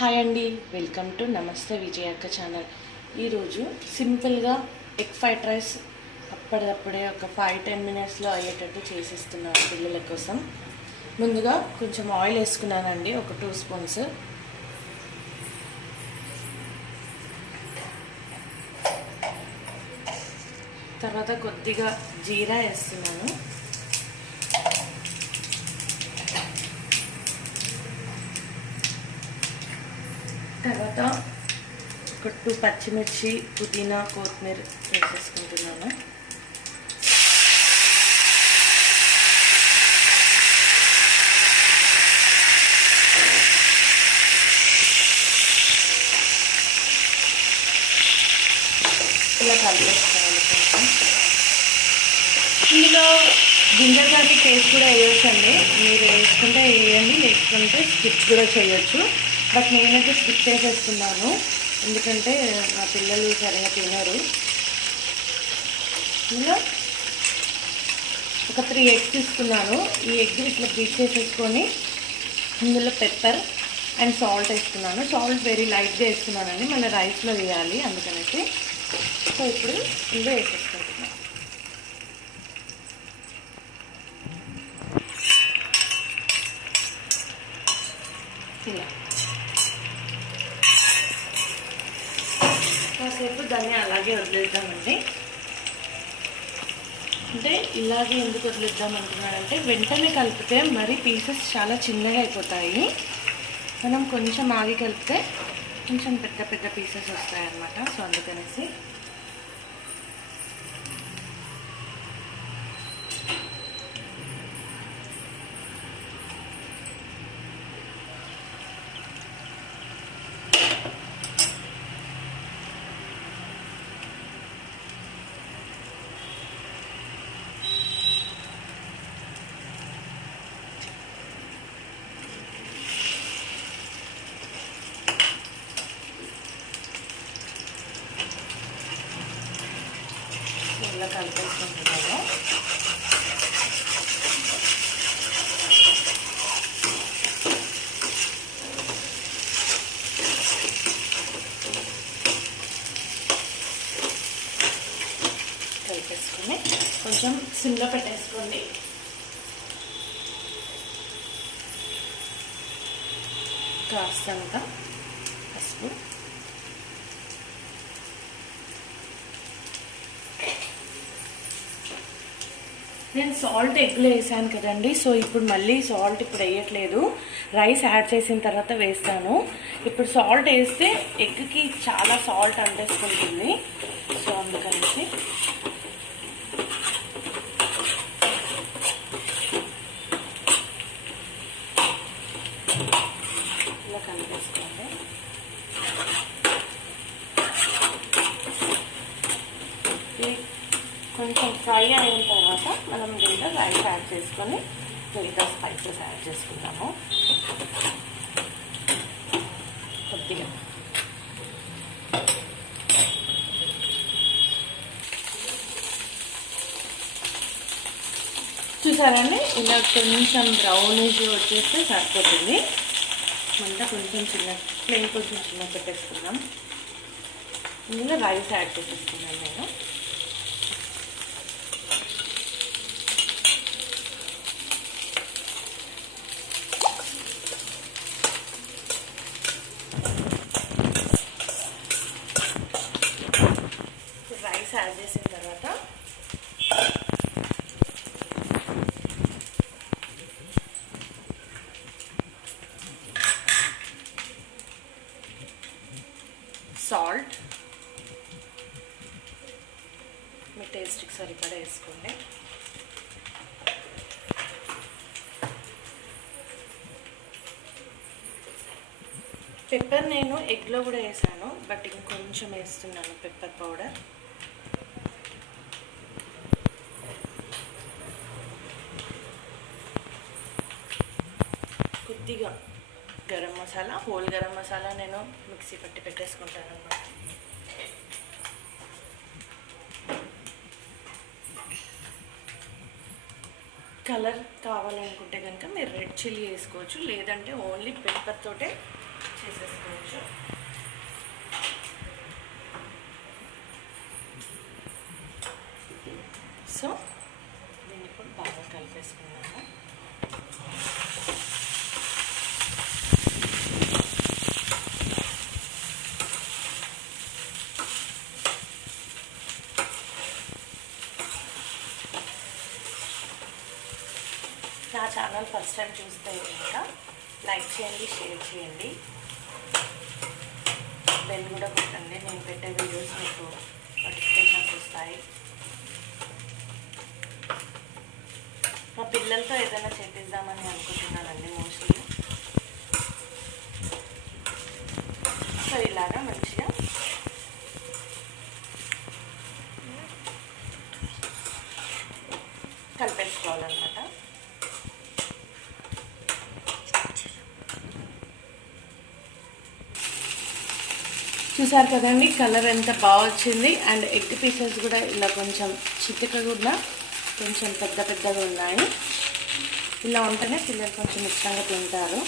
Hi అండి, welcome to నమస్తే విజయ అక్క ఛానల్. ఈరోజు సింపుల్గా ఎగ్ ఫ్రైడ్ రైస్ అప్పటిదప్పుడే ఒక 5-10 మినిట్స్లో అయ్యేటట్టు చేసిస్తున్నాను పిల్లల కోసం. ముందుగా కొంచెం ఆయిల్ వేసుకున్నానండి, ఒక 2 స్పూన్స్. తర్వాత కొద్దిగా జీరా వేస్తున్నాను. తర్వాత ఒక 2 పచ్చిమిర్చి, పుదీనా, కొత్తిమీర వేసేసుకుంటున్నాను. ఇలా కలిపేసుకోవాలి కొంచెం. ఇందులో జింజర్ గార్లిక్ పేస్ట్ కూడా వేయొచ్చండి. మీరు వేసుకుంటే వేయండి, లేకుంటే స్కిప్ కూడా చేయొచ్చు. బట్ నేనైతే స్కిప్ చేసేస్తున్నాను, ఎందుకంటే నా పిల్లలు సరిగా తినరు. ఇలా ఒక 3 ఎగ్స్ తీసుకున్నాను. ఈ ఎగ్ ఇట్లా బీట్ చేసేసుకొని ఇందులో పెప్పర్ అండ్ సాల్ట్ వేసుకున్నాను. సాల్ట్ వెరీ లైట్గా వేసుకున్నానండి, మళ్ళీ రైస్లో వేయాలి అందుకనేసి. సో ఇప్పుడు ఇందులో వేసేసుకుంటున్నాను. ఇలా కాసేపు దాన్ని అలాగే వదిలేద్దామండి. అంటే ఇలాగే ఎందుకు వదిలేద్దాం అంటున్నానంటే, వెంటనే కలిపితే మరి పీసెస్ చాలా చిన్నగా అయిపోతాయి. మనం కొంచెం ఆగి కలిపితే కొంచెం పెద్ద పెద్ద పీసెస్ వస్తాయన్నమాట. సో అందుకనేసి ఇలా కలిపేసుకుంటున్నాను. కలిపేసుకుని కొంచెం సిమ్లో పెట్టేసుకోండి. కాస్తంత పసుపు, నేను సాల్ట్ ఎగ్లో వేసాను కదండి. సో ఇప్పుడు మళ్ళీ సాల్ట్ ఇప్పుడు వేయట్లేదు, రైస్ యాడ్ చేసిన తర్వాత వేస్తాను. ఇప్పుడు సాల్ట్ వేస్తే ఎగ్కి చాలా సాల్ట్ అంటేసుకుంటుంది. సో అందుకనేసి ఇలా కలిపేసుకోండి. కొంచెం ఫ్రై అయిన తర్వాత మనం దీంట్లో రైస్ యాడ్ చేసుకొని మిగతా స్పైసెస్ యాడ్ చేసుకుంటాము. కొద్దిగా చూసారండి, ఇలా కొంచెం బ్రౌనిష్ వచ్చేస్తే సరిపోతుంది. మంట కొంచెం ఫ్లేమ్ కొంచెం చిన్న పెట్టేసుకుందాం. ఇందులో రైస్ యాడ్ చేసేసుకున్నాను నేను. రైస్ యాడ్ చేసిన తర్వాత సాల్ట్ మీ టేస్ట్కి సరిపడా వేసుకోండి. పెప్పర్ నేను ఎగ్లో కూడా వేసాను, బట్ ఇంకొంచెం వేస్తున్నాను పెప్పర్ పౌడర్. కొద్దిగా గరం మసాలా, హోల్ గరం మసాలా నేను మిక్సీ పట్టి పెట్టేసుకుంటాను అన్నమాట. కలర్ కావాలనుకుంటే కనుక మీరు రెడ్ చిల్లీ వేసుకోవచ్చు, లేదంటే ఓన్లీ పెప్పర్ తోటే చేసేసుకోవచ్చు. సో దీన్ని ఇప్పుడు బాగా కలిపేసుకున్నాము. నా ఛానల్ ఫస్ట్ టైం చూస్తే కనుక లైక్ చేయండి, షేర్ చేయండి, బెల్ కూడా కొట్టండి. నేను పెట్టే వీడియోస్ మీకు నోటిఫికేషన్స్ వస్తాయి. మా పిల్లలతో ఏదైనా చేపిద్దామని అనుకుంటున్నానండి మోస్ట్లీ. సో ఇలాగా మంచిగా కలిపేసుకోవాలన్నమాట. చూసారు కదండి కలర్ ఎంత బాగా వచ్చింది. అండ్ ఎగ్ పీసెస్ కూడా ఇలా కొంచెం చిక్కగా కూడా కొంచెం పెద్దగా ఉన్నాయి. ఇలా ఉంటేనే పిల్లలు కొంచెం ఇష్టంగా తింటారు.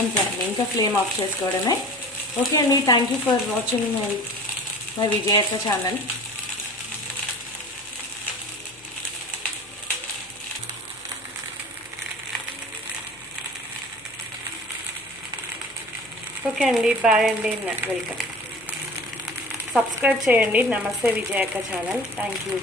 అంతే అండి, ఇంకా ఫ్లేమ్ ఆఫ్ చేసుకోవడమే. ఓకే అండి, thank you for watching my Vijayakka channel. Okay అండి, బాయ్ అండి, వెల్కమ్. సబ్స్క్రైబ్ చేయండి నమస్తే విజయక్క ఛానల్. Thank you.